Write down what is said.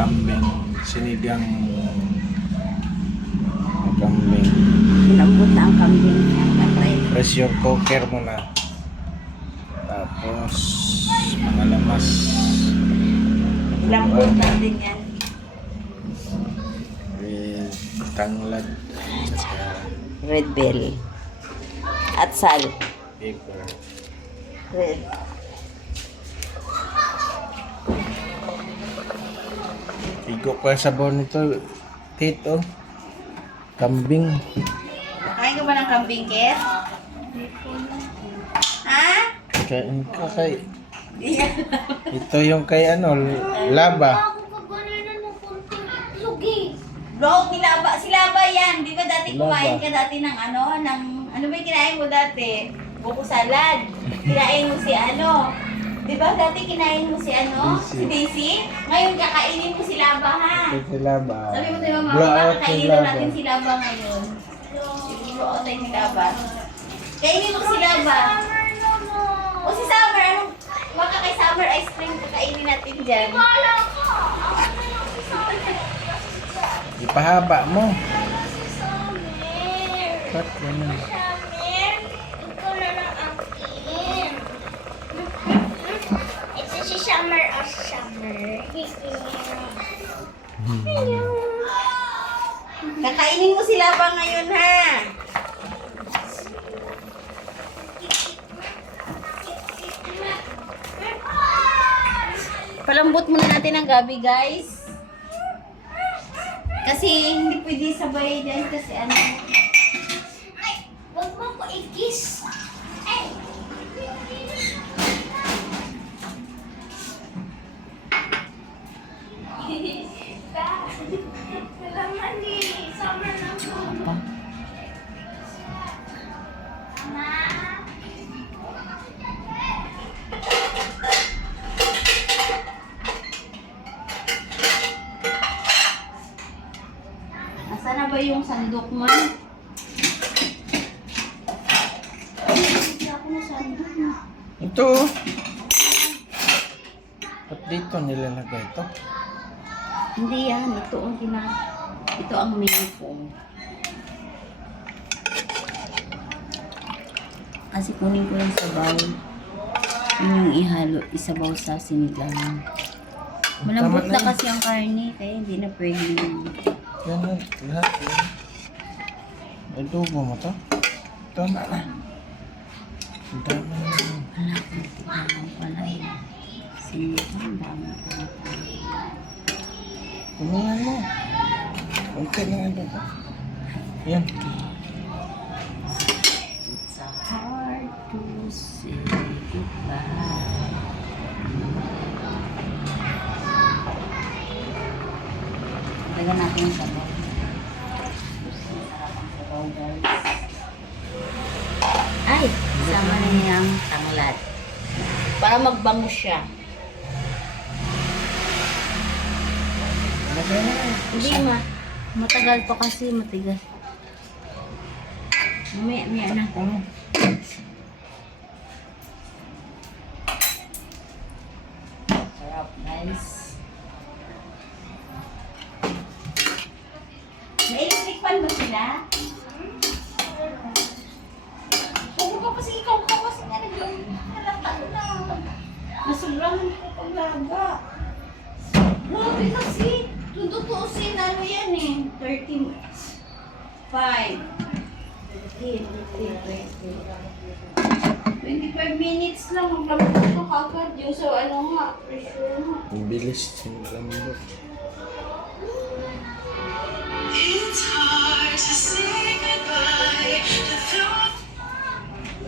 kambing, sinigang kambing. Pinambot na ang kambing niya. Pressure cooker muna. Tapos mga lamas. Lambot natin yan. With tanglad. Red bell. At sal. Paper. Red. Igo pa sa sabaw nito. Tito. Kambing. Kain ka ba ng kambing, Kit? Ha? Kain ka kay... Ito yung kay ano, laba. Bro, si Laba yan. Di ba dati Laba. kumain ka dati ng ano ba yung kinain mo dati? Buko salad. Kinain mo si ano. Di ba dati kinain mo si ano? Daisy. Si Daisy? Ngayon kakainin mo si Laba, ha? Ito si laba. Sabi mo tayo mama, Blowout si kakainin laba. natin si Laba ngayon. Blow out tayo si Laba. Kainin mo si Laba. O si Summer, anong baka kay Summer ice cream kakainin natin dyan? Ipahaba mo. Ba't ganun? Ito si Summer of Summer. Kakainin mo si Laba ngayon, ha? Palambot muna natin ang gabi, guys. Kasi hindi pwede sabay dyan kasi ano. Ay, huwag mo ko i-kiss. Ay. Kailangan ni Summer na po. Mama. Nasaan na ba yung sandok man? Hindi ako na sandok na. Ito. Ba't dito nilalagay ito? Hindi yan. Ito ang main foam. Kasi kunin ko yung sabaw. Yun yung ihalo, isabaw sa sinigang. Malambot Tama na na kasi ang karne, kaya hindi na pwede yun. Yan na, lahat yan. Adobo mo to? Ito na na. Ang dami na yun. Wala kong tignan pala yun. Sinigang, dami ko na tayo. Kumain mo. Okay na adobo. Yan. It's a hard to say goodbye. Lagyan natin yung sabaw. Masarap ang sabaw, guys. Ay! Sama na niyang tanglad. Para magbango siya. Lagay na. Hindi matagal pa kasi, matigas. Mamaya na. Ano? Sarap, guys. May electric fan ba sila? Kung ka pa sige, ikaw kasi nga naglalata na. Nasobrahan ko paglaga. Grabe kasi. Tututusin, ano yan eh. 13, 5, 25 minutes lang. Maglambot ko kagad. Yung sa ano nga, pressure nga. Ang bilis. Ang lambot.